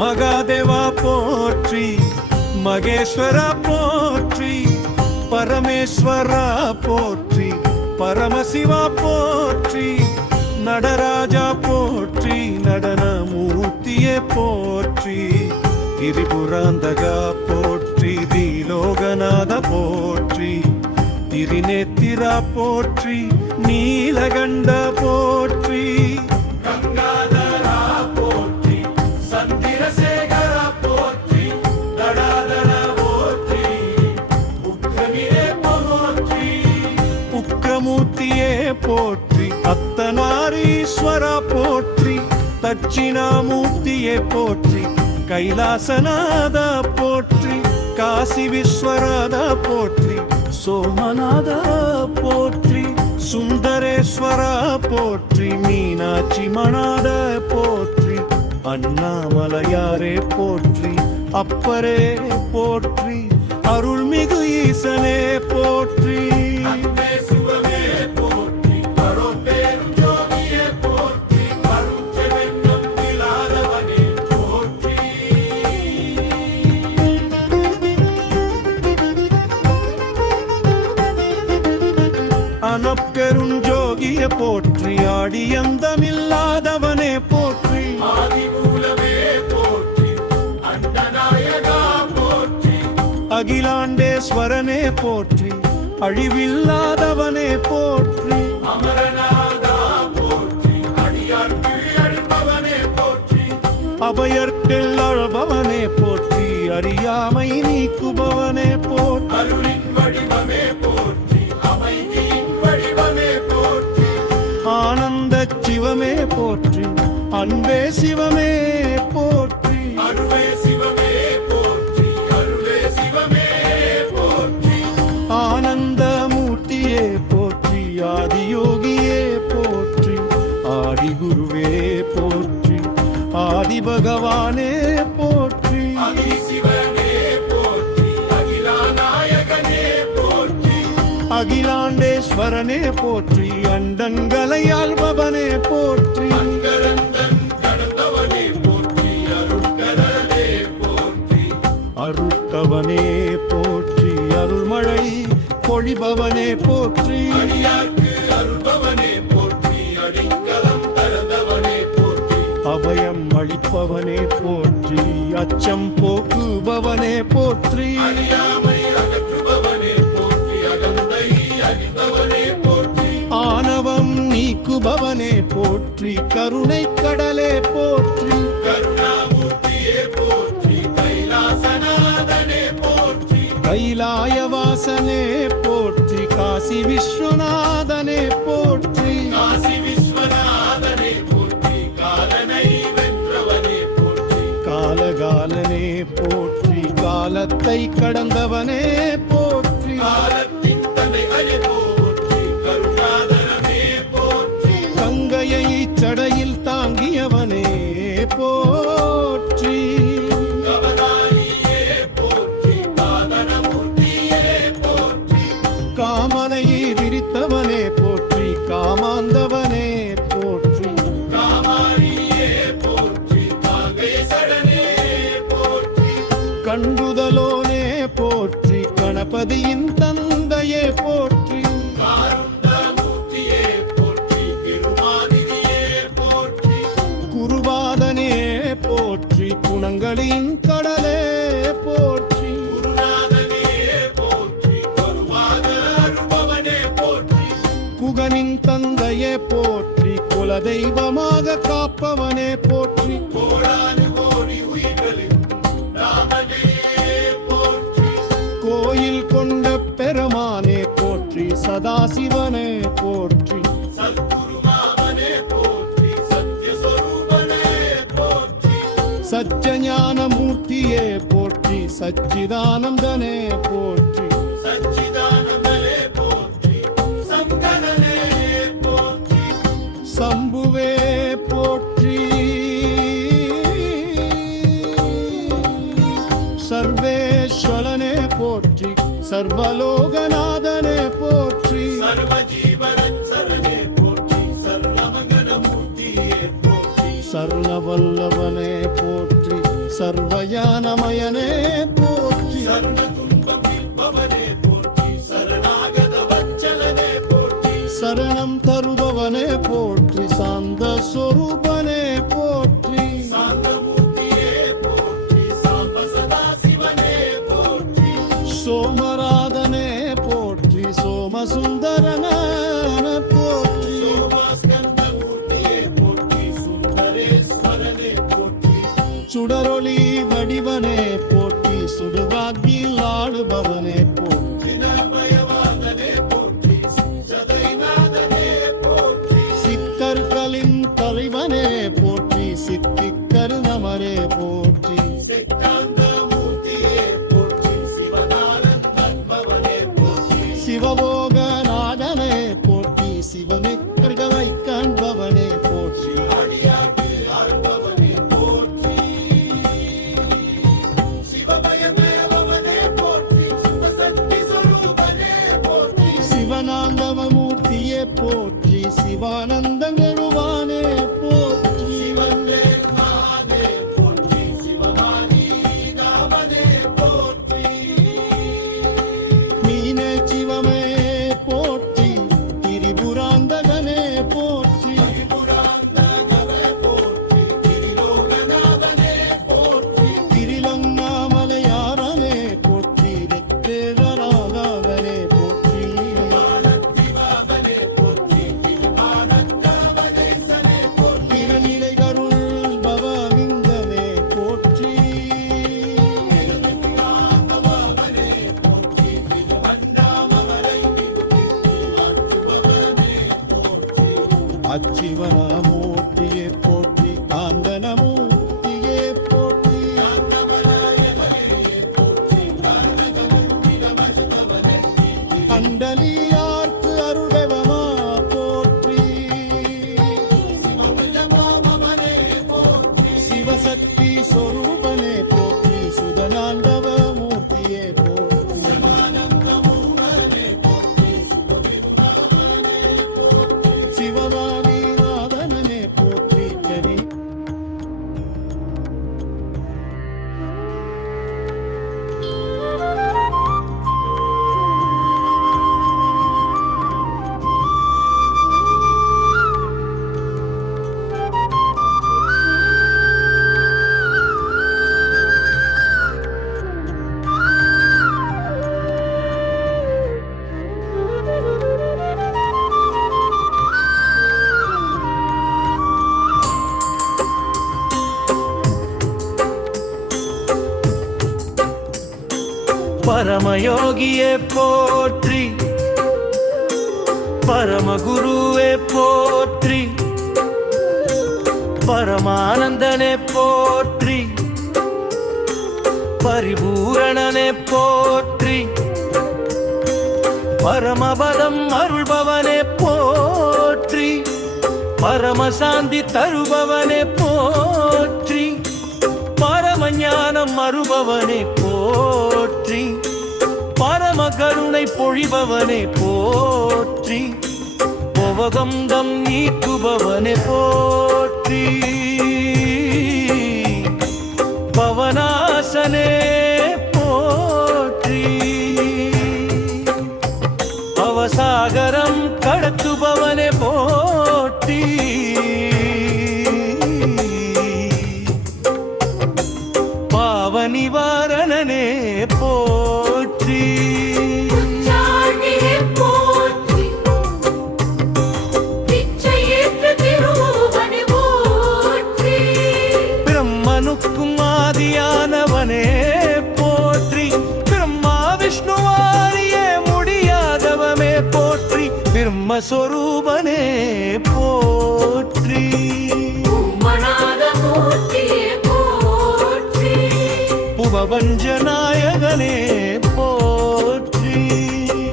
மகாதேவா போற்றி, மகேஸ்வரா போற்றி, பரமேஸ்வரா போற்றி, பரமசிவா போற்றி, நடராஜா போற்றி, நடனமூர்த்தியே போற்றி, திரிபுராந்தகா போற்றி, திலோகநாத போற்றி, திரிநேத்திரா போற்றி, நீலகண்ட போற்றி, கங்காதரா போற்றி, சந்திரசேகரா போற்றி, தடாதர போற்றி, உக்கிரமிரே போற்றி, உக்கிரமூர்த்தியே போற்றி, அத்தனாரீஸ்வரா போற்றி, தட்சிணாமூர்த்தியே போற்றி, கைலாசநாத போற்றி, காசி விஸ்வநாத போற்றி, சோமநாத போற்றி, சுந்தரேஸ்வரா போற்றி, மீனாட்சி மணாத போற்றி, அண்ணாமலையாரே போற்றி, அப்பரே போற்றி, அருள்மிகு ஈசனே போற்றி, அனப்பெருஞ்சோகிய போற்றி, ஆடியந்தமில்லாதவனே போற்றி, ஆதிமூலமே போற்றி, அண்டநாயகா போற்றி, அகிலாண்டேஸ்வரனே போற்றி, அழிவில்லாதவனே போற்றி, அமரநாதா போற்றி, அடியார்க்கு அழுபவனே போற்றி, அபயர்க்கில் அழபவனே போற்றி, அறியாமை நீக்குபவனே போற்றி, அருளின் வடிவமே போற்றி, அமைதியின் வடிவமே போற்றி, ஆனந்த சிவமே போற்றி, அன்பே சிவமே போற்றி, அருளே சிவமே போற்றி, அருளே சிவமே போற்றி, ஆனந்த மூர்த்தியே போற்றி, ஆதியோகியே போற்றி, ஆதிகுருவே போற்றி, ஆதி பகவானே போற்றி, அதி சிவனே போற்றி, அகிலாநாயகனே போற்றி, அகிலாண்டேஸ்வரனே போற்றி, அண்டங்களை ஆள்பவனே போற்றி, அங்கரந்தன் கடந்தவனே போற்றி, அருட்கரனே போற்றி, அருட்கவனே போற்றி, அருள்மழை பொழிபவனே போற்றி, அடியார்க்கு அருள்பவனே போற்றி, அடிக்கலம் தரந்தவனே போற்றி, அபயம் அளிப்பவனே போற்றி, அச்சம் போக்குபவனே போற்றி, அறியாமை அகற்றுபவனே போற்றி, அகந்தை அழிப்பவனே போற்றி, ஆணவம் நீக்குபவனே போற்றி, கருணை கடலே போற்றி, கருணாமூர்த்தியே போற்றி, கைலாசநாதனே போற்றி, கைலாயவாசனே போற்றி, காசி விஸ்வநாதனே போற்றி, காசி விஸ்வநாதனே போற்றி, காலனை வென்றவனே போற்றி, காலகாலனே போற்றி, காலத்தை கடந்தவனே போற்றி, காலத்தின் தந்தை அழை போற்றி, கருணாதரனே போற்றி, கங்கையை சடையில் தாங்கியவனே போற்றி, கவதாரியே போற்றி, காதனமூர்த்தியே போற்றி, காமனையை விரித்தவனே போற்றி, காமாந்தவனே போற்றி, காமாரியே போற்றி, காங்கேசடனே போற்றி, கண்டுதலோனே போற்றி, கணபதியின் தந்தையே போற்றி, காருண்யமூர்த்தியே போற்றி, திருமாதிரியே போற்றி, குருபாதனே போற்றி, குணங்களின் கடலே போற்றி, குருநாதனே போற்றி, குருவாத அருபவனே போற்றி, குகனின் தந்தையே போற்றி, குலதெய்வமாக காப்பவனே போற்றி, கோடானு கோடி உயிர்களின் ராமனே போற்றி, கோயில் கொண்ட பெருமானே போற்றி, சதாசிவனே போற்றி, சத்குருமாமனே போற்றி, சத்யஸ்வரூபனே போற்றி, சத்யஞான மூர்த்தியே போற்றி, சச்சிதானந்தனே போற்றி, சச்சிதானந்தனே போற்றி, சங்கரனே போற்றி, சம்புவே போற்றி, சர்வேஸ்வரனே போற்றி, சர்வலோகநாதனே போற்றி, சர்வஜீவரட்சரனே போற்றி, சர்வமங்கலமூர்த்தியே போற்றி, சர்ணவல்லவனே போற்றி, சர்வயானமயனே போற்றி சர்வ துன்பம் தீர்ப்பவனே போற்றி சரணாகத வச்சலனே போற்றி சரணம் தருபவனே போற்றி சாந்த சொரூபனே போற்றி சாந்தமூர்த்தியே போற்றி சாம்ப சதா சிவனே போற்றி சோமராதனே போற்றி சோமசுந்தரன போற்றி சோமாஸ்கந்தமூர்த்தியே போற்றி சுந்தரேஸ்வரனே போற்றி சுடரொளி வடிவனே போற்றி சுடுகாட்டில் ஆடுபவனே போற்றி தினபயவாதனே போற்றி சதைநாதனே போற்றி சித்தர்களின் தலைவனே போற்றி சித்திக்கர் நமரே போற்றி சித்தாந்தமூர்த்தியே போற்றி சிவனானந்தன் பவனே போற்றி சிவபோகநாதனே போற்றி சிவமிக்கர்களை காண்பவனே போற்றி அடியாட்டு ஆள்பவனே போற்றி சிவபயமேவவனே போற்றி சிவசக்தி சொரூபனே போற்றி சிவனாந்தவமூர்த்தியே போற்றி சிவானந்தங்கருவானே போற்றி சிவன்வேல் மகானே போற்றி சிவகாரி ராமனே போற்றி மீனே சிவமே போற்றி திரிபுராந்தகனே போற்றி திரிபுராந்தகனே போற்றி திரிலோகநாதனே போற்றி திரிலங்காமலையாரனே போற்றி ரெத்தேரராதவனே போற்றி வானத்திவாவனே போற்றி திருவானத்தாவனேசனே போற்றி திறநிலை கருள் பவமிங்கமே போற்றி திருவானவனே போற்றி திருவண்ணாமலை திருவாட்டுபவனே போற்றி அச்சிவனமூர்த்தியே போற்றி காந்தனமூர்த்தியே போற்றி காந்தமலையவனே போற்றி காரணகருந்திரவஜிதவனே அண்டலியார்க்கு அருள்பவமா போற்றி சிவமிதமாமவனே போற்றி சிவசக்தி சொரூபனே போற்றி சுதனாண்டவ மூர்த்தியே போற்றி சிவானந்தமூலனே போற்றி சிவபெருமானே போற்றி சிவகாமிநாதனே போற்றி கரி பரமயோகியே போற்றி பரமகுருவே போற்றி பரமானந்தனே போற்றி பரிபூரணனே போற்றி பரமபதம் அருள்பவனே போற்றி பரமசாந்தி தருபவனே போற்றி பரமஞானம் அருபவனே போற்றி பரம கருணை பொழிபவனே போற்றி பவகந்தம் நீக்குபவனே போற்றி பவனாசனே போற்றி பவசாகரம் கடத்துபவனே போற்றி பாவநிவாரணனே போற்றி உச்சாணியே போற்றி பிச்சையேற்று திருமுகனே போற்றி பிரம்மனுக்கும் ஆதியானவனே போற்றி பிரம்மா விஷ்ணுவாரியே முடியாதவமே போற்றி பிரம்மஸ்வரூபனே போற்றி உம்மனாத மூர்த்தியே போற்றி புவபஞ்சநாயகனே போற்றி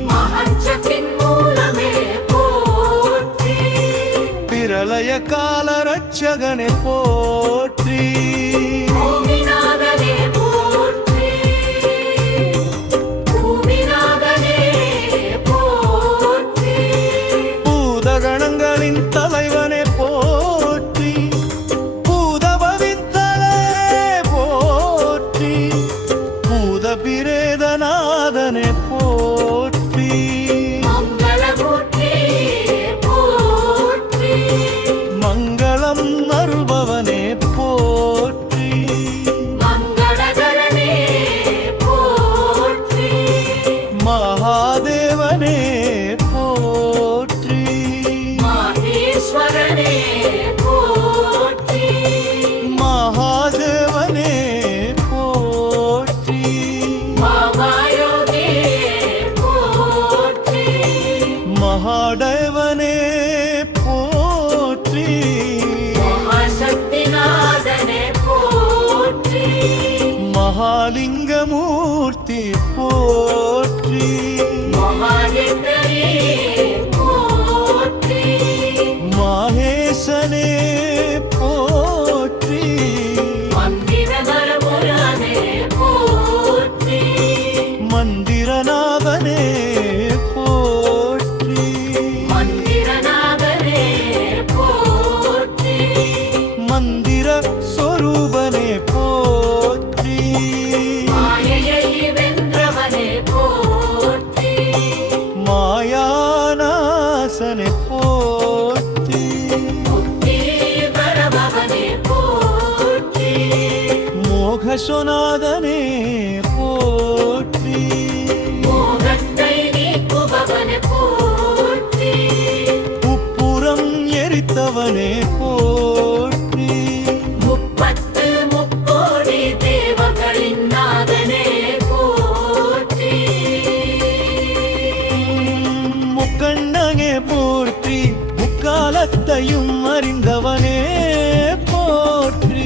மகச்சத்தின் மூலமே போற்றி பிரளய கால ரட்சகனே போற்றி பூமிநாதனே போற்றி பூமிநாதனே போற்றி பூதகணங்களின் தலைவனே போற்றி பூதபவித்தலே போற்றி மகாலிங்கமூர்த்தி போற்றி மகாலிங்கரே போற்றி மாகேசனே போற்றி மந்திரதரபுரனே போற்றி மந்திரநாதனே போற்றி மந்திரநாதனே போற்றி மந்திர சொரூபனே போற்றி மாயையை வென்றவனே போற்றி மாயாநாசனே போற்றி முக்தி பரமவனே போற்றி மோகசோநாதனே போற்றி மோகத்தை நீக்குபவனே போற்றி உப்புறம் எரித்தவனே போற்றி முப்பத்து முக்கோடி தேவர்களின் நாதனே போற்றி முக்கண்ணனே போற்றி முக்காலத்தையும் அறிந்தவனே போற்றி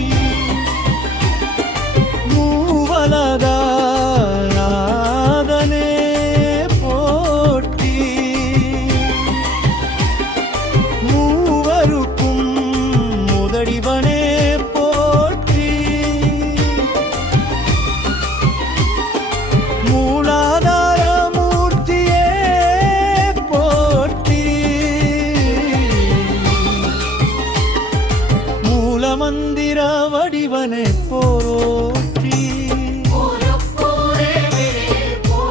மூவலதாநாதனே போற்றி மூவருக்கும் முதடிவனே போற்றி மூலாதார மூர்த்தியே போற்றி மூலமந்திர வடிவனே போற்றி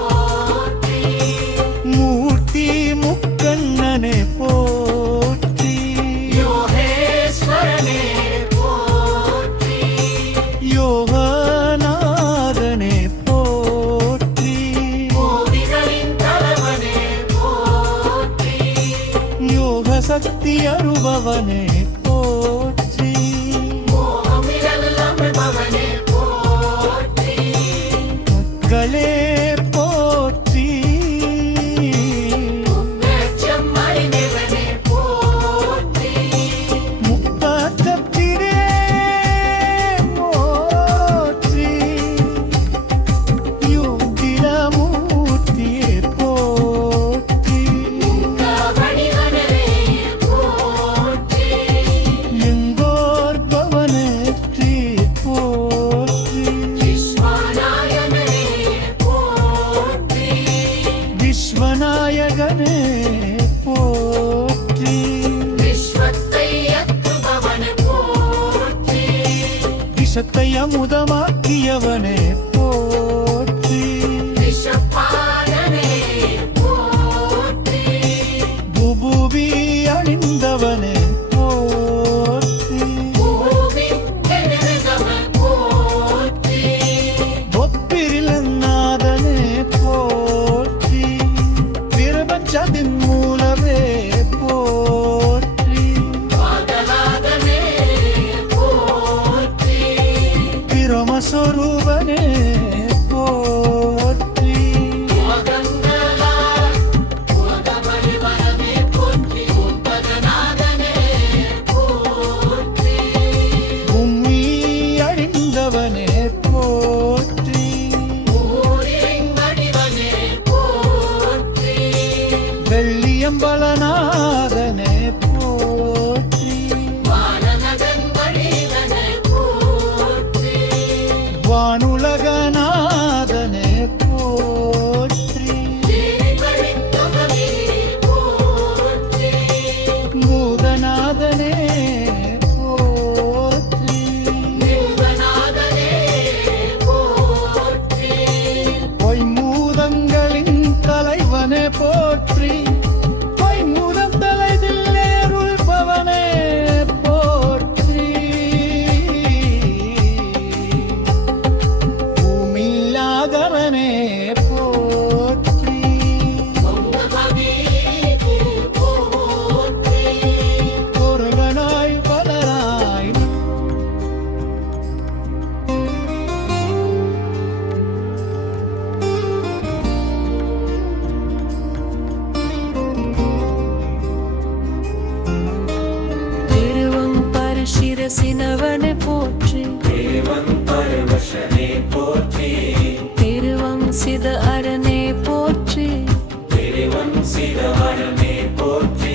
போற்றி மூர்த்தி முக்கண்ணனே போற்றி யோகேஸ்வரனே போற்றி யோகநாதனே போற்றி கோவிகளின் தலைவனே போற்றி யோக சக்தி அருபவனே போற்றி மோகமிலெல்லாம் பவனே போற்றி மக்களே போற்றி மேச்சம் அறிந்தவனே போற்றி முக்காற்றத்திலே போற்றி யோகிரமூர்த்தியே போற்றி கவனிவனே போற்றி எங்கோர் பவனேற்றி போற்றி விஸ்வநாயகனே போற்றி விஸ்வநாயகனே போற்றி விஸ்வத்தை அத்துபவனே போற்றி விஷத்தை அமுதமாக்கியவனே போற்றி விஷப்பாலனே போற்றி புபுவி அணிந்தவனே போற்றி பூமி எழுதவன் போற்றி ஒப்பிரில் நாதனே போற்றி பிரபஞ்சத்தின் மூலமே போற்றி பாதலாதனே போற்றி பிரமஸ்வரூபனே போற்றி மகங்களா மகபலிவரனே போற்றி உத்தரநாதனே போற்றி உம்மி அழிந்தவனே போற்றி ஊரிங்கடிவனே போற்றி வெள்ளியம்பலநாதனே போற்றி வானநகன் வழிவனே போற்றி வானுலகநாதனே போற்றி தேவழித்தவனே போற்றி பூதநாதனே போற்றி தேவநாதனே போற்றி பொய்மூதங்களின் தலைவனே போற்றி பொய்மூதம் தலைதில் நேருள்பவனே போற்றி பூமியாகரனே போற்றி மங்கமதி போற்றி முருகனாய் பலராய் திருவம் பரசிரசினவனை போற்றி தேவன் பரவ ஈசனே போற்றி திருவம்சித அரணே போற்றி திருவம்சித அரணே போற்றி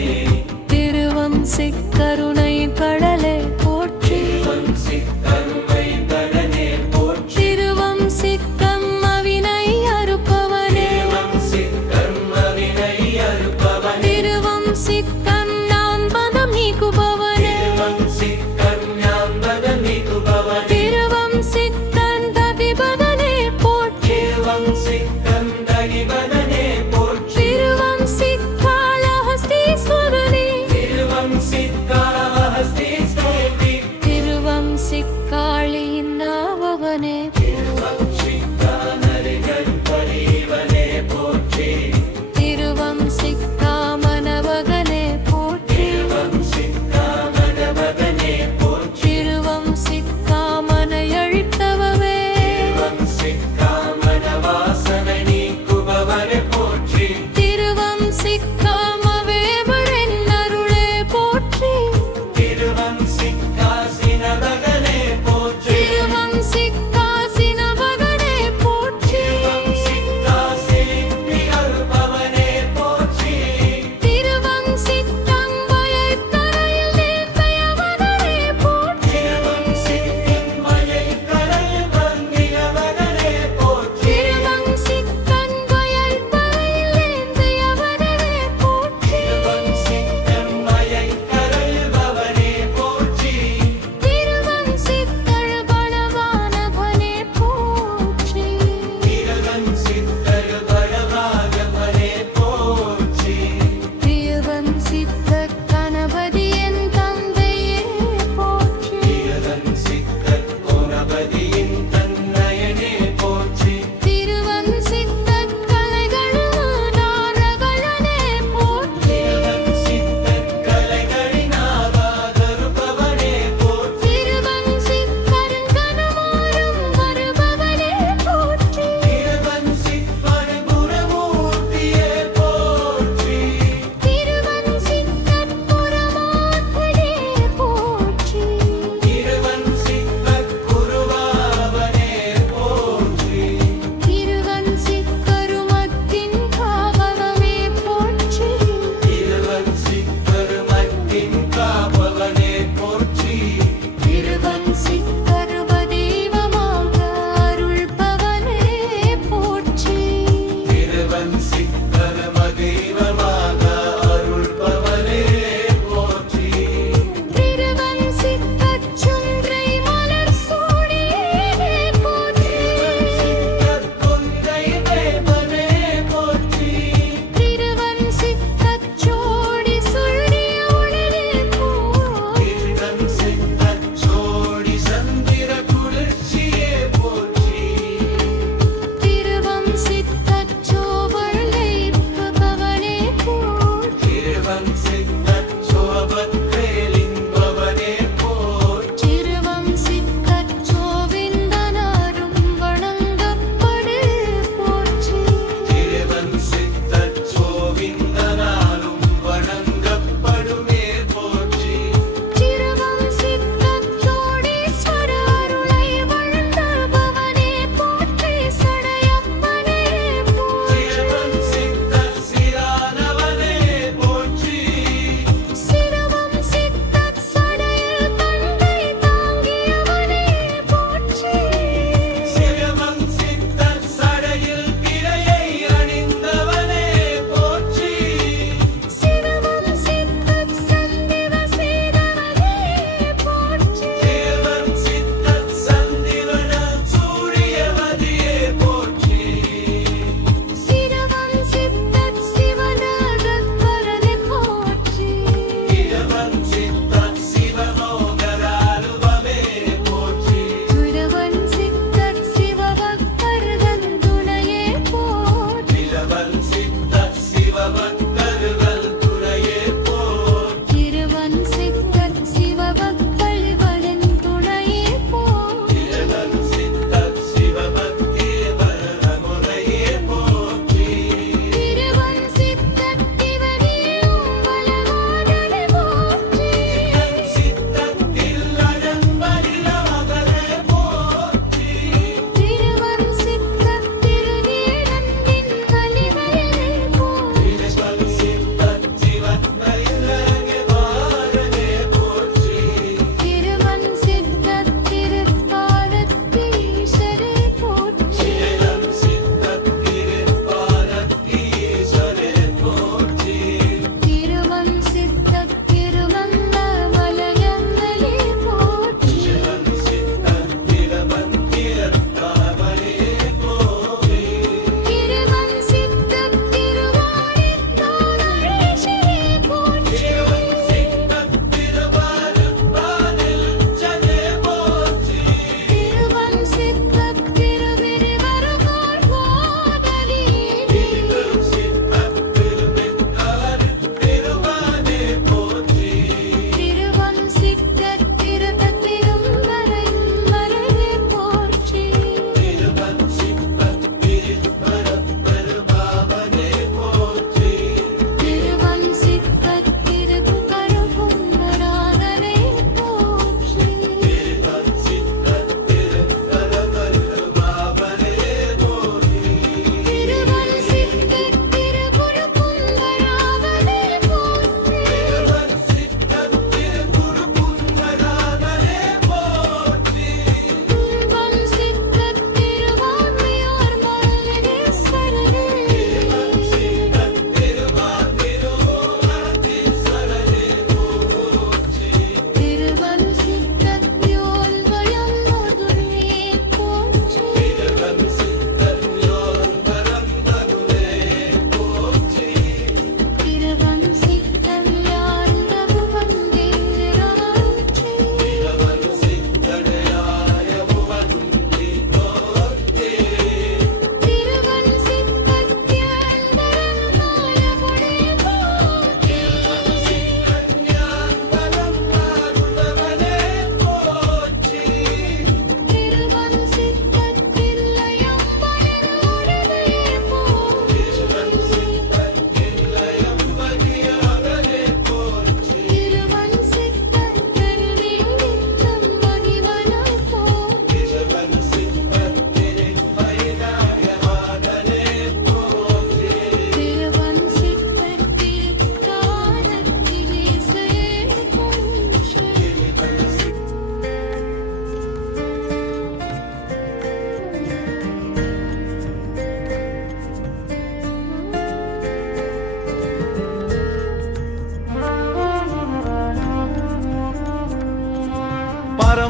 திருவம்சிக் கருணை கடலே போற்றி திருவம்சிக் கருணை கடனே போற்றி திருவம்சிக் கம்மவினை அறுப்பவனே திருவம்சிக் கர்மவினை அறுப்பவனே திருவம்சிக் கண்ணான்பதம் நீக்குபவனே திருவம்சிக் கர்ஞாம்பதம் நீக்குபவனே திருவம்சிக் கண்டதிபதனே போற்றி திருவம்சிக் கந்தை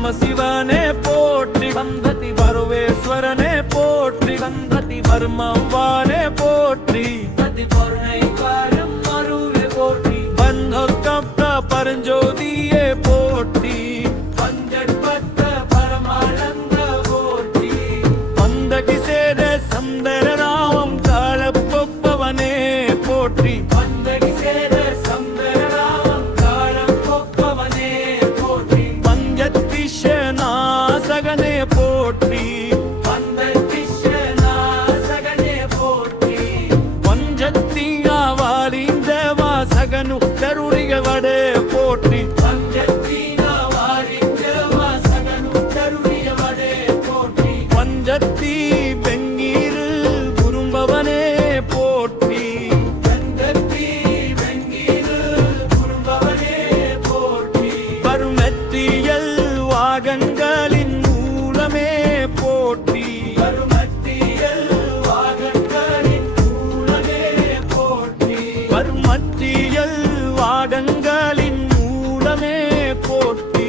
பரமசிவனே போற்றி கந்ததி பரவேஸ்வரனே போற்றி கந்ததி பர்மவானே போற்றி கதி பொருணை காரும் அருவே போற்றி பந்தொர்க்கப்ப பரஞ்சோதியே போற்றி பஞ்சட்பத்த பரமானந்த போற்றி பந்தகி சேர சந்தரராமம் காலப்பொப்பவனே போற்றி பந்தகி சேர சந்தரராமம் காலப்பொப்பவனே போற்றி பஞ்சத்திஷநாசகனே போற்றி பந்தத்திஷநாசகனே போற்றி பஞ்சத்தியாவாலிந்தவாசகனு தருணிகவடே போற்றி பஞ்சத்தியாவாலிந்தவாசகனு தருணிகவடே போற்றி பஞ்சத்தி வெங்கீரு குறும்பவனே போற்றி பஞ்சத்தி வெங்கீரு குறும்பவனே போற்றி பருமத்தியல் வாகங்களின் மூலமே போற்றி பருமத்தியல் வாகங்களின் மூலமே போற்றி பருமத்தியல் வாகங்களின் மூலமே போற்றி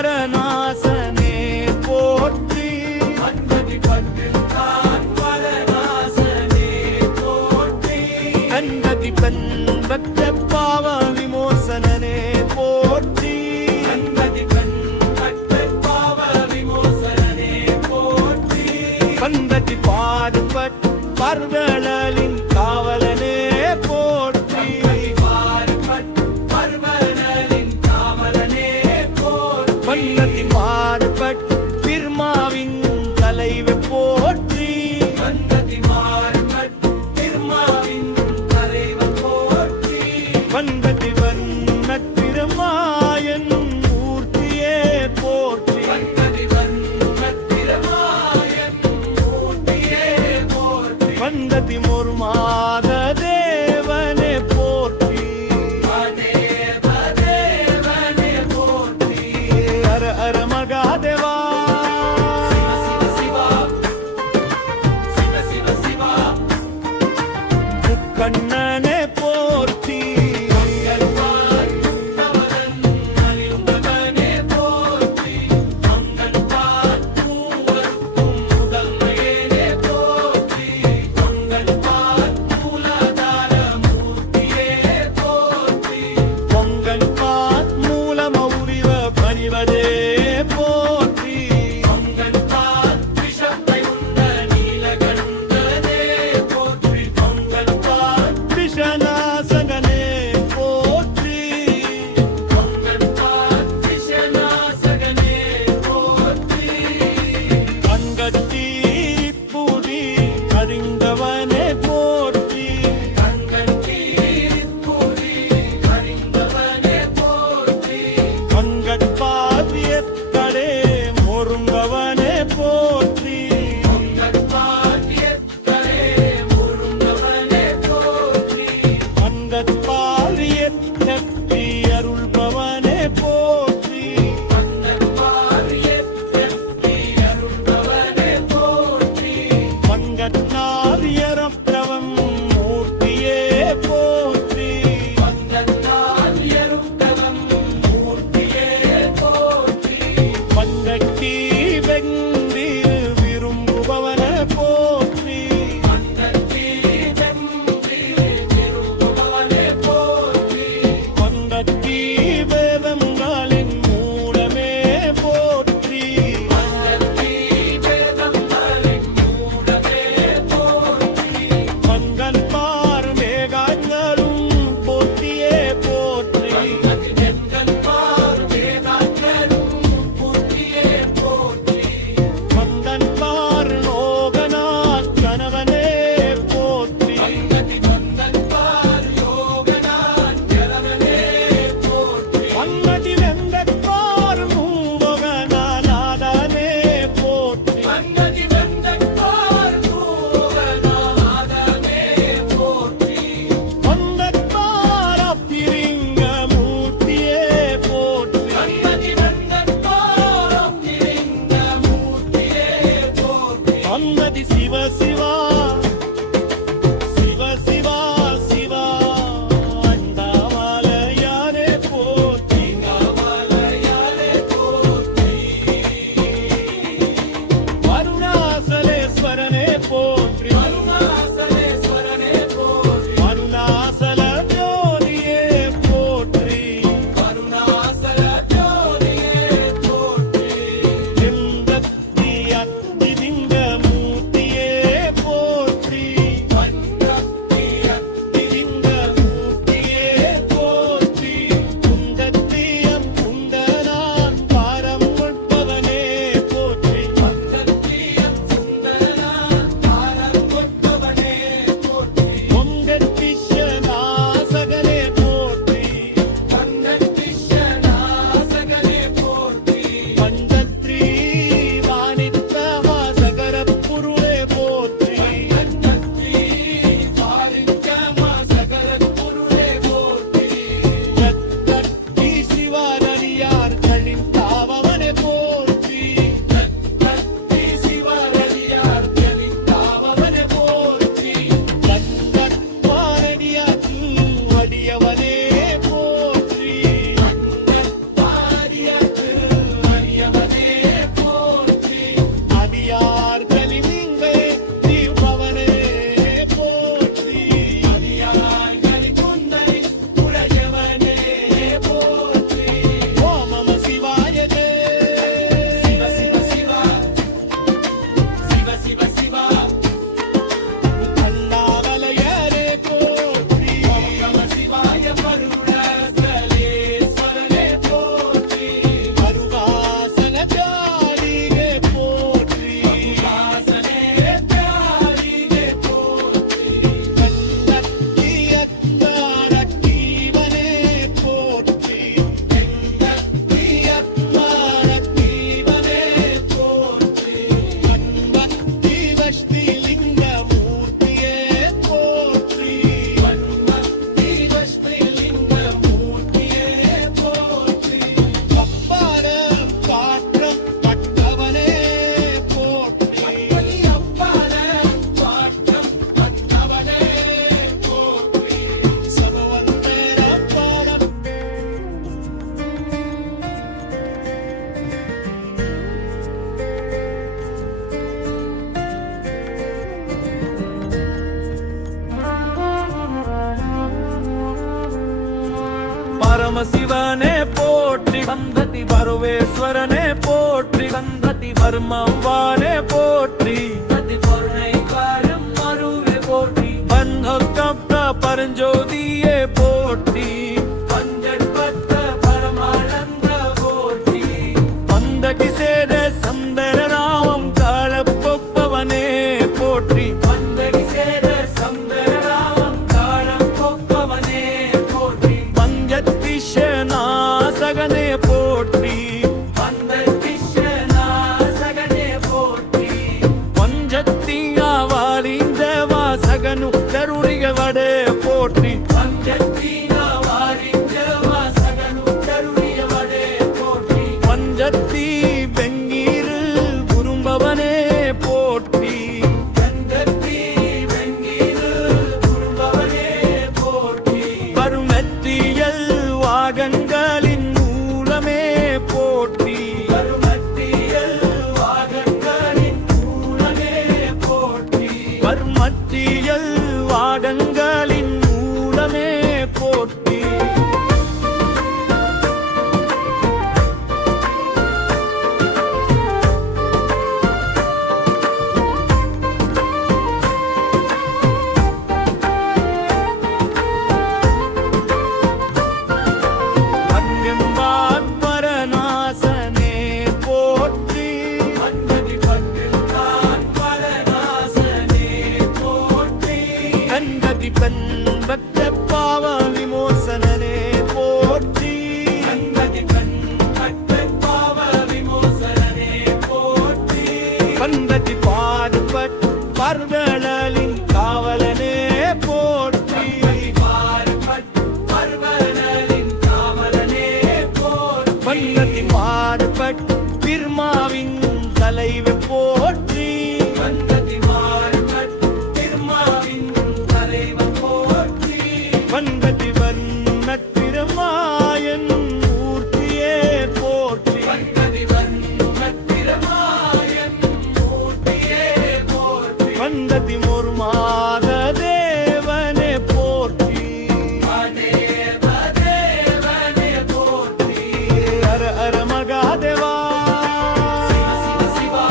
பரநாசனே போற்றி கண்கதி பண்பற்ற பாவ விமோசனே போற்றி கந்ததி பாடுபட் பர்வலின் காவலனே போற்றி பன்னதி மாறுபட் பிர்மாவின் தலைவை போற்றி பந்ததி வண்ணத் திருமாயன் மூர்த்தியே போற்றி பந்ததி முர்மாக தேவனே போற்றி ஹர ஹர மகாதேவா முக்கண்ணனே போற்றி பொங்கல் பாத் மூலமௌரிவ பணிவதே போ சந்ததி பருவேஸ்வரனே போற்றி சந்ததி வர்மவானே போற்றி கதி பொருளை காரும் மருவே போற்றி பந்தொக்கப்ப பரஞ்சோதியே போற்றி பஞ்சற்பத்த பரமானந்த போற்றி பந்தகி சேர சந்தரராமம் காலப்பொப்பவனே போற்றி பந்தகி சேர சந்தராமம் காலம் கொப்பவனே போற்றி பஞ்சத்திஷநாசகனே போற்றி பந்ததிஷநாசகனே போற்றி பஞ்சத்தியாவாரிந்தவா சகனு கருணிகவடே போற்றி பஞ்சத்தீனா வாரிஞ்சவா சகனு கருணியவடே போற்றி பஞ்சத்தி வெங்கீரு குறும்பவனே போற்றி கந்தத்தி வெங்கீரு குருபவனே போற்றி வருமெத்தியல் வாகங்களின் மூலமே போற்றி கருமத்தியல் வாகங்களின் மூலமே போற்றி வருமத்தியல் வாகங்களின் மூலமே போற்றி அங்கம்பாத்மரநாசனே போற்றி பந்ததி பட்டுத்தான் பரநாசனே போற்றி கண்கதி பக்த பாவ விமோசனனே போற்றி கந்ததி கண் பட்டு பாவ விமோசனே போற்றி கண்கதி பாடுபட் பர்வலின் காவலனே போற்றி கந்ததி பார்பட் பர்வதலின் காவலனே போற்றி கண்கதி பாடுபட் பிர்மாவின் தலைவர் போற்றி கந்ததி பார்பட் திருமாவின் தலைவன் போற்றி கண்கதி வர்ணத்திரமாயன் மூர்த்தியே போற்றி கந்ததி வன்மத்திரமாயன் மூர்த்தியே போற்றி கண்கதி முர்மாக தேவனே போற்றி தேவ தேவனே போற்றி ஹர ஹர மகாதேவா சிவ சிவா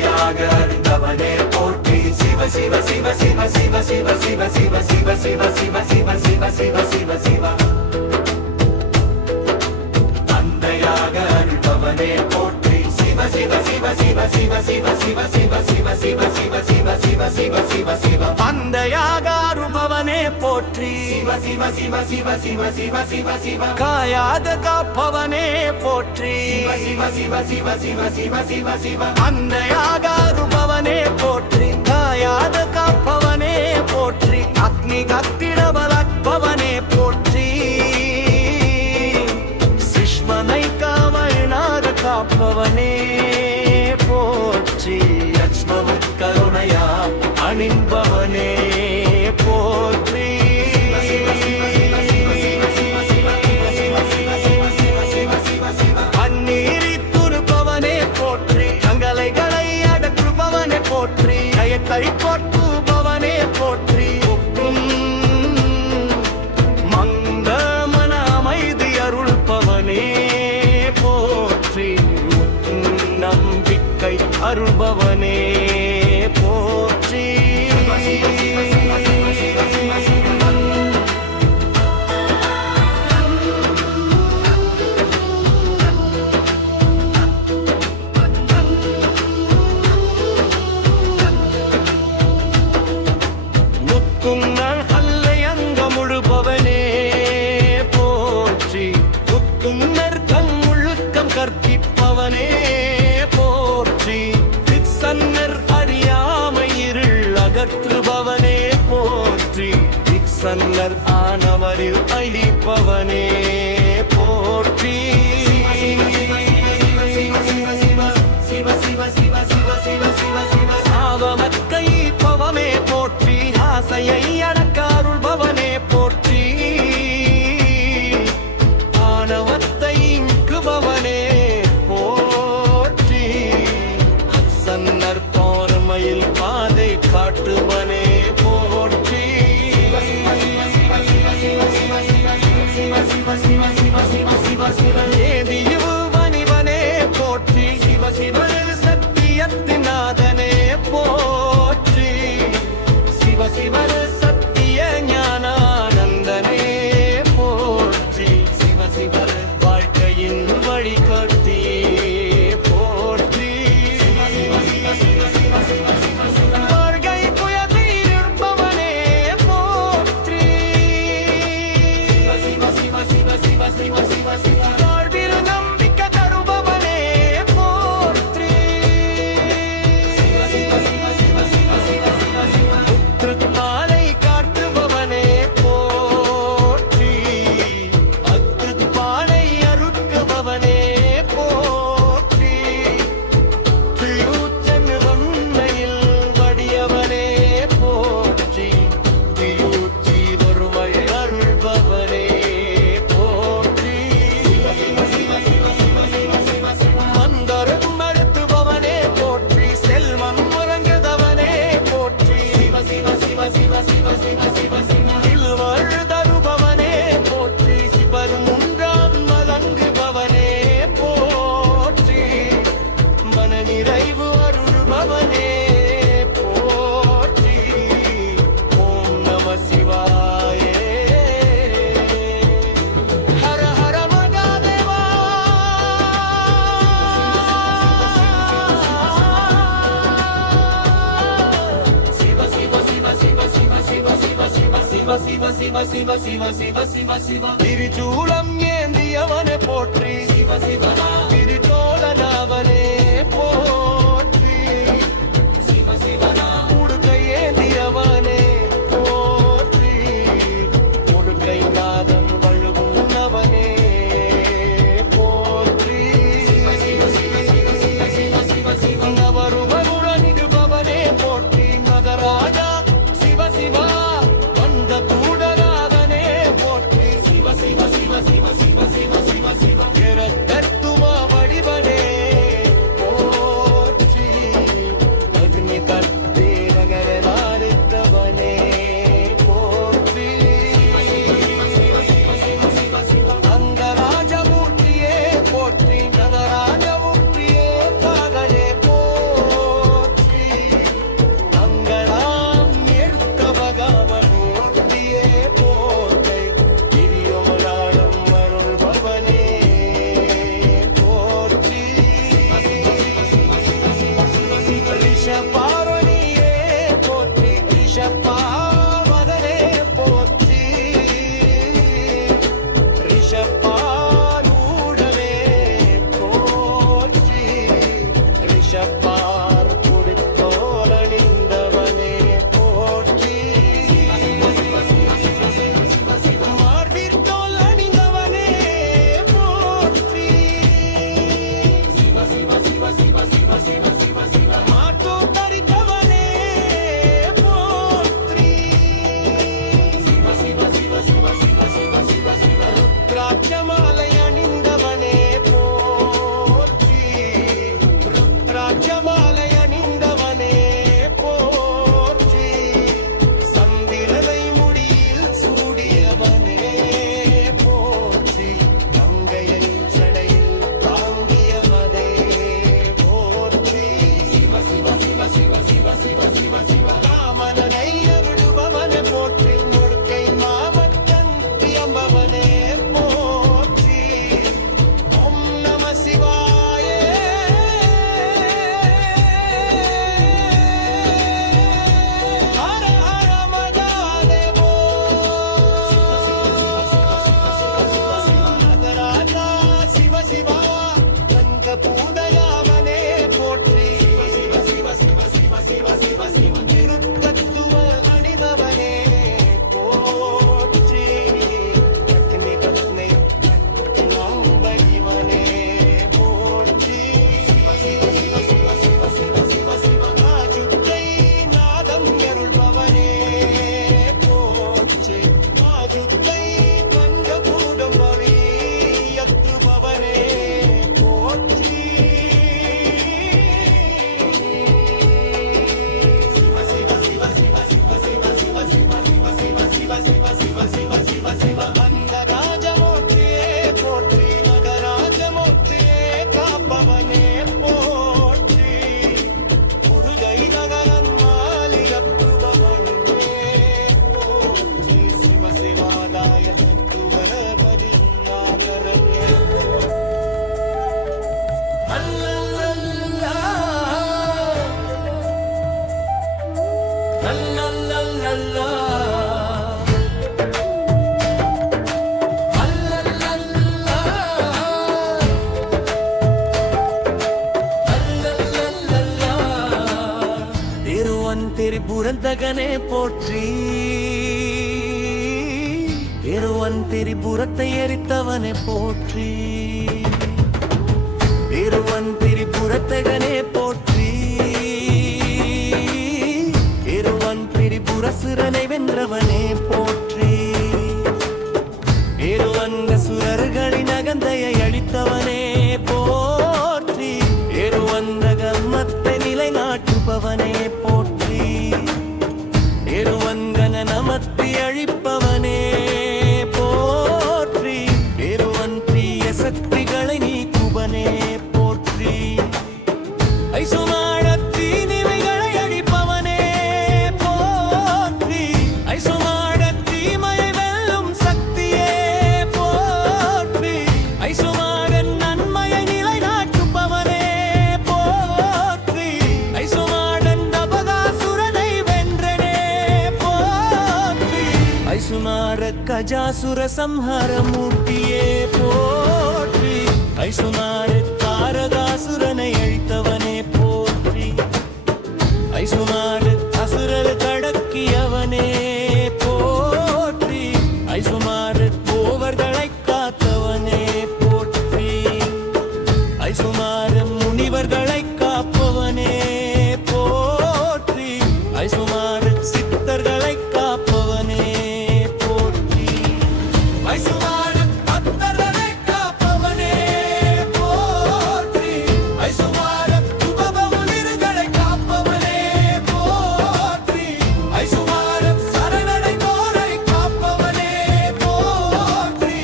அன்னையாக அறிந்தவனே போற்றி சிவ சிவ சிவ சிவ சிவ சிவ சிவ சிவ சிவ சிவ சிவ சிவ சிவ சிவ சிவ சிவ அன்னையாக அருள்பவனே போற்றி சிவ சிவ சிவ சிவ சிவ சிவ சிவ சிவ சிவ சிவ சிவ சிவ சிவ சிவ சிவ சிவ அன்னையாக அருள்பவனே போற்றி சிவ சிவ சிவ சிவ சிவ சிவ சிவ சிவ காயாத காப்பவனே போற்றி சிவ சிவ சிவ சிவ சிவ சிவ சிவ அன்னையாக அருள்பவனே போற்றி காயாத காப்பவனே போற்றி அக்னி கத்திட வளர்ப்பவனே போற்றி சிஷ்மனை காவலனாக காப்பவனே போற்றி லட்சுமண கருணையா அணிம்பவனே போற்றி பன்னீரி துருப்பவனே போற்றி தங்களைகளை அடக்குபவனே போற்றி கயத்தை போற்றுபவனே போற்றி மந்த மன அமைதி அருள்பவனே போற்றி நம்பிக்கை அருள்பவனே போற்றி முத்துங்கள் அல்லை அங்க முழுபவனே போற்றி முத்துங்கர் கண் முழுக்கம் கற்பிப்பவனே போற்றி திக்சன்னர் அறியாமை இருள் அகற்றுபவனே போற்றி திக்சன்னர் ஆனவரில் அழிப்பவனே போற்றி சாவமற்கை பவமே போற்றி ஆசையை அடக்க அருள்பவனே போற்றி ஆணவத்தை இங்குபவனே போற்றி அசன்னர் தோர்மையில் பாதை காட்டுவனே போற்றி ஏதியு வணிவனே போற்றி சிவ சிவ சத்தியத்தினாதனே போற்றி சிவ சிவ சத்திய ஞானானந்தனே போற்றி சிவ சிவ வாழ்க்கையின் வழிகாட்டி போற்றி வாழ்கை புயத்தில் இருப்பவனே போற்றி வாழ்வில் நம்பிக்கை தருபவனே போற்றி திருப்பாலை காட்டுபவனே போற்றி அத்திருப்பாலை அருட்குபவனே போற்றி திருச்சென் வன்மையில் வடியவனே போற்றி திருச்சி வறுமை அருள்பவனே போற்றி மந்தரும் மருத்துவவனே போற்றி செல்வம் முறங்குதவனே போற்றி இல்வர் தருபவனே போற்றி சிவர் முன்றாம் மலங்குபவனே போற்றி மன நிறைவு அருள்பவனே போற்றி ஓம் நம சிவாய ஹர ஹர மகாதேவா சிவ சிவ சிவ சிவ சிவ சிவ சிவ சிவ சிவ சிவ சிவ சிவ சிவ சிவ சிவ திருச்சூலம் ஏந்தியவனே போற்றி சிவ சிவ திருச்சோழனவனே போற்றி சிவ சிவ உடுக்கை ஏந்தியவனே போற்றி உடுக்கை நாதன் வழுவுனவனே போற்றி நவருவருடன் இருப்பவனே போற்றி மகராஜா சிவ சிவா வந்த கூடராதனே போற்றி சிவ சிவ சிவ சிவ சிவ சிவ சிவ சிவ தத்துவ வடிவனே போற்றி ரிஷபாரணியே போற்றி ரிஷபாவதனே போற்றி ரிஷபாரூடவே போற்றி ரிஷபார் குடித்தோலணிந்தவனே போற்றி மார்பிற்தோல் அணிந்தவனே போற்றி மாட்டு தரித்தவனே போற்றி ருத்ராட்சமாலை அணிந்தவனே போற்றி ருத்ராட்சமாலை அணிந்தவனே போற்றி சந்திரனை முடியில் சூடியவனே போற்றி கங்கையை சடையில் தாங்கியவனே போற்றி ராமனனை அருளுபவனே போற்றி முழுக்கை மாமத்தன் பிரியம்பவனே போற்றி ஓம் நம சிவாய ஹர ஹர மகாதேவோ ராஜா சிவ சிவா கந்த பூதயாவனே போற்றி திருத்தத்துவ அணிந்தவனே போற்றி அக்னி பத்னி நம்பரிவனே போற்றி மாஜுத்தை நாதம் அருள்பவனே போற்றி மாஜுத்தை பஞ்சபூதம் வழியத்துபவனே போற்றி மந்தராஜமூர்த்தியே போற்றி மகராஜமூர்த்தியே காப்பவனே போற்றி முருகை நகரன் மாலிகத்துபவனே போற்றி சிவசிவாதாய தத்துவனபதி நாகரனே அல்லல்லல்லா அல்லல்லல்லா திரிபுரந்தகனே போற்றி திருவன் திரிபுரத்தை எரித்தவனே போற்றி திருவன் திரிபுரத்தகனே போற்றி திருவன் திரிபுரசுரனை வென்றவனே போற்றி திருவங்க சுரர்களின் அகந்தையை அழித்தவனே போற்றி திருவந்த கர்மத்தை நிலைநாட்டுபவனே போற்றி திருவங்கன நமத்தி அழிப்பவனே போற்றி திருவன்றிய சக்திகளை நீக்குவனே போற்றி ஐசுமாடத்தி நிவைகளை அழிப்பவனே போற்றி ஐசுமாடத்தி மயை வெல்லும் சக்தியே போற்றி ஐசுமாடன் நன்மையை நிலைநாட்டுபவனே போற்றி ஐசுமாடன் தபகாசுரனை வென்றனே போற்றி ஐசுமார கஜாசுர சம்ஹார மூர்த்தியே போற்றி ஐசுமார தாரகாசுரனை அழித்தவனே போற்றி ஐசுமார அசுரர் கடக்கியவனே போற்றி ஐசுமார கோவர்களை காத்தவனே போற்றி ஐசுமார முனிவர்களை காப்பவனே போற்றி ஐசுமார சித்தர்களை காப்பவனே போற்றி ஐசுமார பக்தர்களை காப்பவனே போற்றி ஐசுமார உபபமுனிர்களை காப்பவனே போற்றி ஐசுமார சரணடைந்தோரை காப்பவனே போற்றி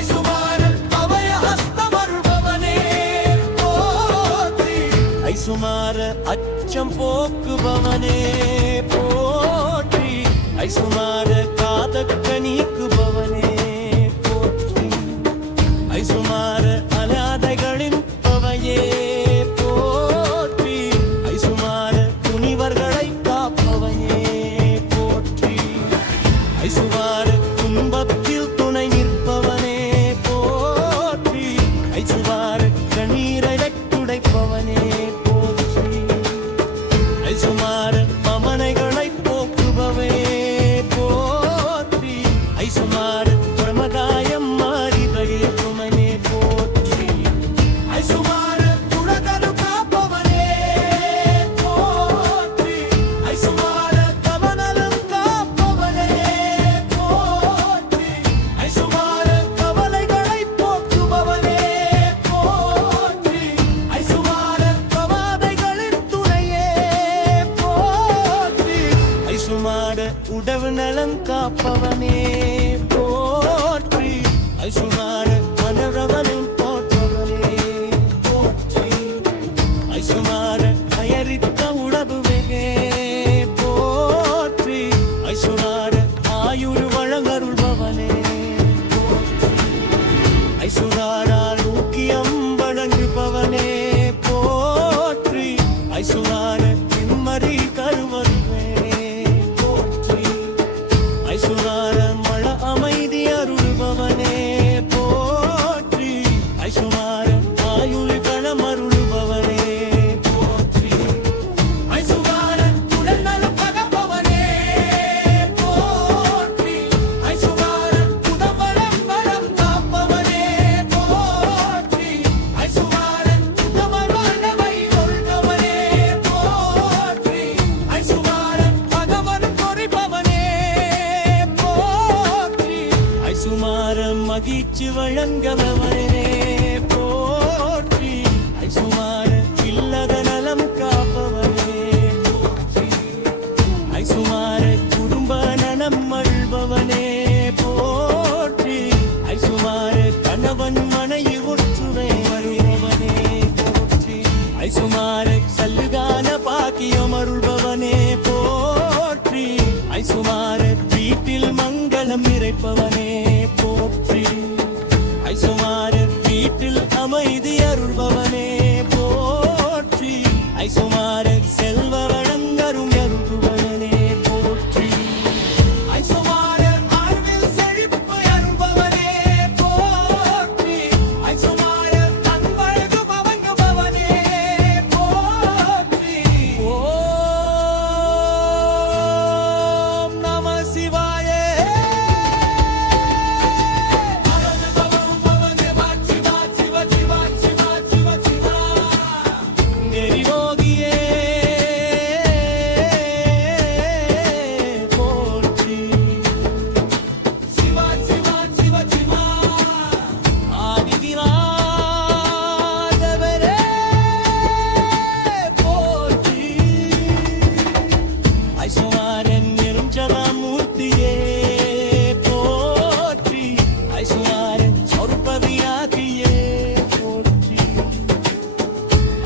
ஐசுமார அபய ஹஸ்தமருள்பவனே போற்றி ஐசுமார அச்சம் போக்குபவனே போற்றி ஐசுமார காதக்க நீக்குபவனே போற்றி ஐசுமார அநாதைகளின் பவையே போற்றி ஐசுமார ஐசுமார மமனைகளை போக்குபவே போற்றி ஐசுமார பிரமதாயம் மாறிதழே குமனே போற்றி ஐசுமார குலதரு காப்பவனே போற்றி ஐசுமார கவனலம் காப்பவனே போற்றி ஐசுமார கவலைகளை போக்குபவனே போற்றி ஐசுமார கவாதைகளின் துணையே போற்றி ஐசுமார உடவு நலம் காப்பவனே போற்றி ஐசுமார மனரவனும் போற்றவனே போற்றி ஐசுமார அயரித்த உடவுவே போற்றி ஐசுமார ஆயுர் வழங்கருள்பவனே ஐசுமாரால் ஊக்கியம் வழங்குபவனே போற்றி ஐசுமார நிம்மதி கருவருவே போற்றி ஐசுமார மழ அமைதி அருள்பவனே போற்றி ஐசுமார ஆயுள் களம் அருள்பவனே போற்றி ஐசுமார உடல் நலம் பகப்பவனே போற்றி ஐசுமார உடம்பலம் வரம் காப்பவனே போற்றி ஐசுமார உடமர் வாழ்வை கொள்பவனே போற்றி ஐசுமார பகவன் பொறிப்பவனே போற்றி ஐசுமார மகிழ்ச்சி வழங்கவனே போற்றி ஐசுமார இல்லத நலம் காப்பவனே போற்றி ஐசுமார குடும்ப நலம் அள்பவனே போற்றி ஐசுமார கணவன் மனைவி ஒற்றுமை வருபவனே போற்றி ஐசுமார சல்லுகான பாக்கியம் அருள்பவனே போற்றி ஐசுமார வீட்டில் மங்களம் நிறைப்பவனே போற்றி ஐசுமார வீட்டில் அமைதி அருள்பவனே போற்றி ஐசுமார செல்வ வழங்கரும் அருள்பவனே போற்றி ஐசுமார ஆழ்வில் செழிப்பு அருள்பவனே போற்றி ஐசுமார அன்பழகு பவங்குபவனே போற்றி ஓம் நம சிவாய நெறிவோகியே போற்றி ஆதிதிராதவரே போற்றி ஐசுமாரன் நிரஞ்சனமூர்த்தியே போற்றி ஐசுமாரன் சொற்பதியாகியே போற்றி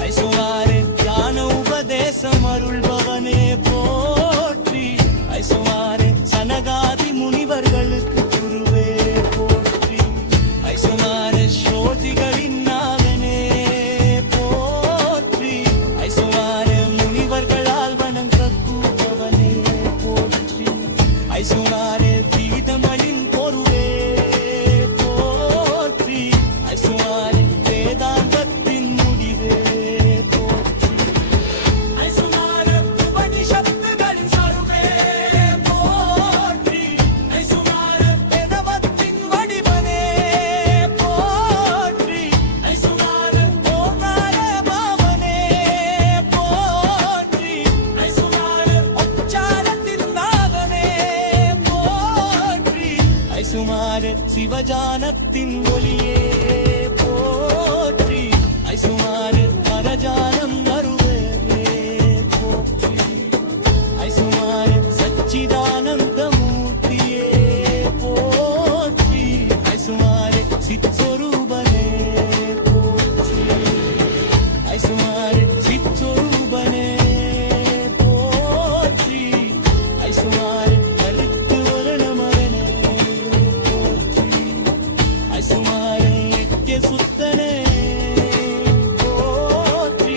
ஐசுமாரன் ஞான உபதேசம் அருள்பவனே போற்றி ஐசுமாரன் சனகாதி முனிவர்களுக்கு குருவே போற்றி ஐசுமார ஸ்ரோதிகளின் நாதனே போற்றி ஐசுமார முனிவர்களால் வணங்கக்கூடவனே போற்றி ஐசுமார தீதமலின் பொருளே போற்றி ஐசுமார வேதாந்தத்தின் முடிவே போற்றி ஐசுமார உபனிஷத்துகளின் சருவே போற்றி ஐசுமார வேதவத்தின் வடிவனே போற்றி ஐசுமார ஓங்கார பாவனே போற்றி ஐசுமார உச்சாரத்தின் நாதனே போற்றி ஐசுமார சிவஜானத்தின் ஒளியே போற்றி ஐசுமார பரஜானம் அருவே போற்றி ஐசுமார சச்சிதானந்த மூர்த்தியே போற்றி ஐசுமார சித்ஸ்வரூபனே போற்றி ஐசுமார சித்ஸ்வரூபனே போற்றி ஐசுமார கருத்து வரணமரணே போற்றி ஐசுமார நித்ய சுத்தனே போற்றி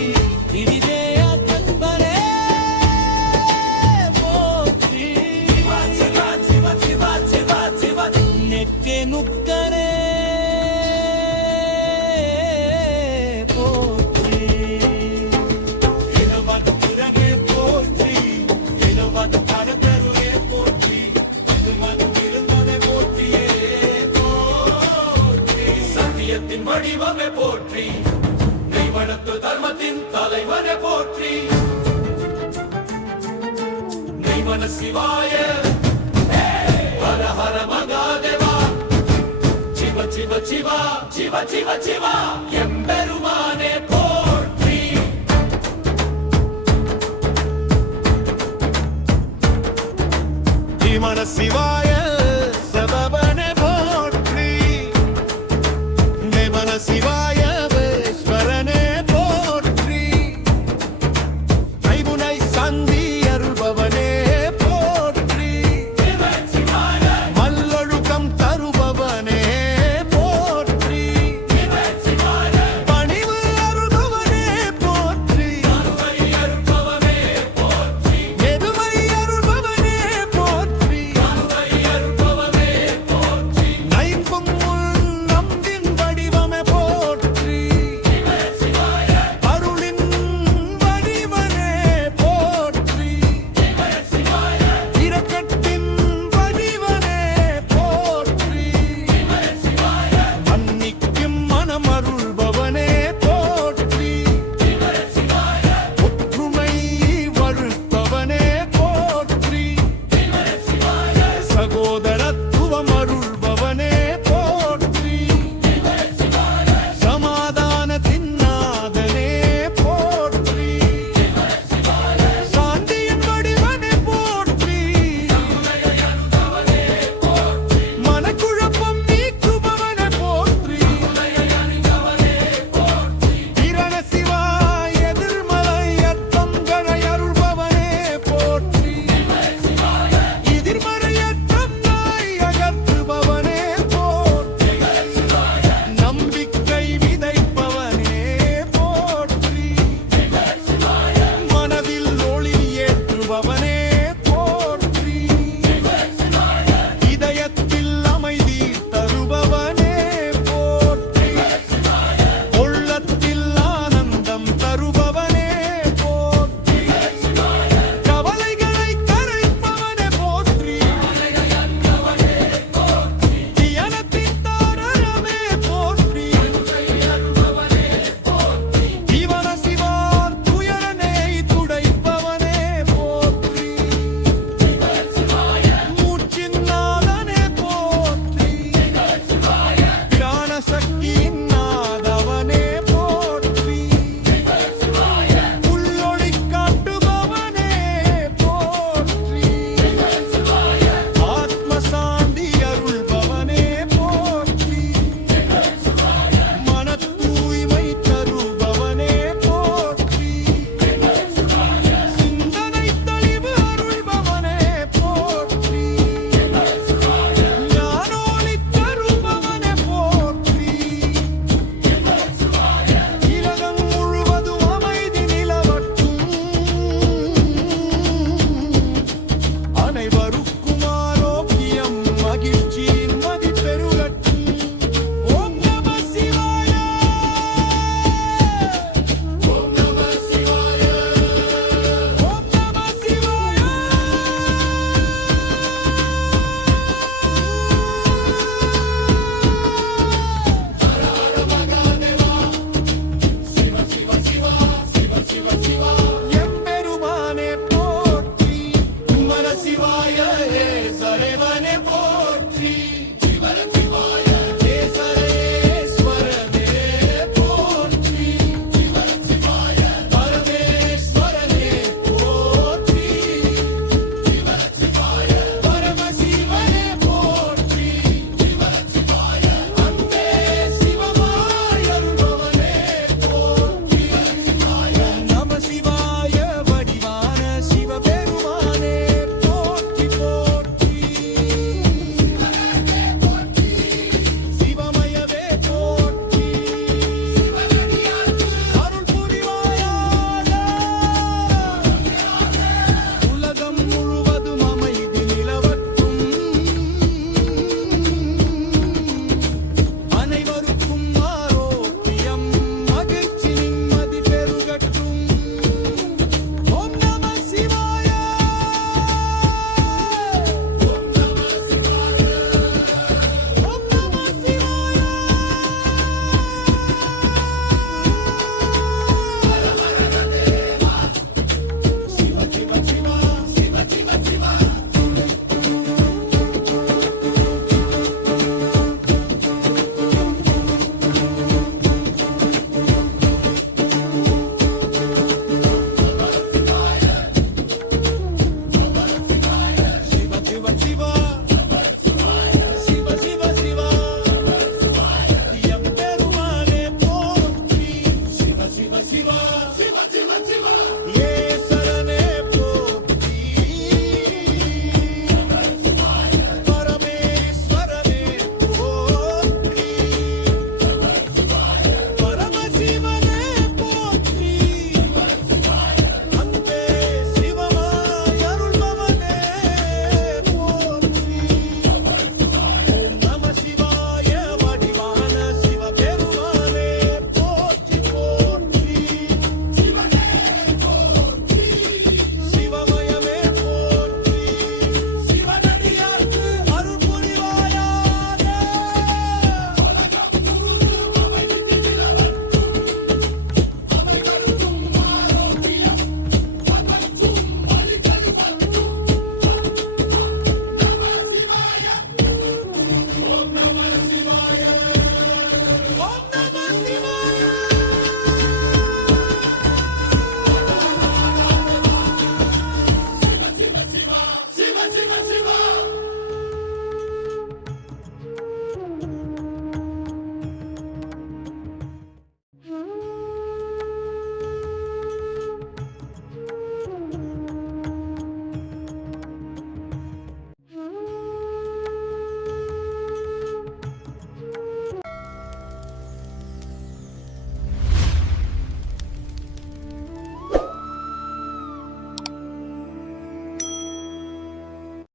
கிரிதேய தத்பரே போற்றி நம சிவாய ஹர ஹர மகாதேவா சிவ சிவ சிவா சிவ சிவ சிவா எம்பெருமானே போற்றி நம சிவாய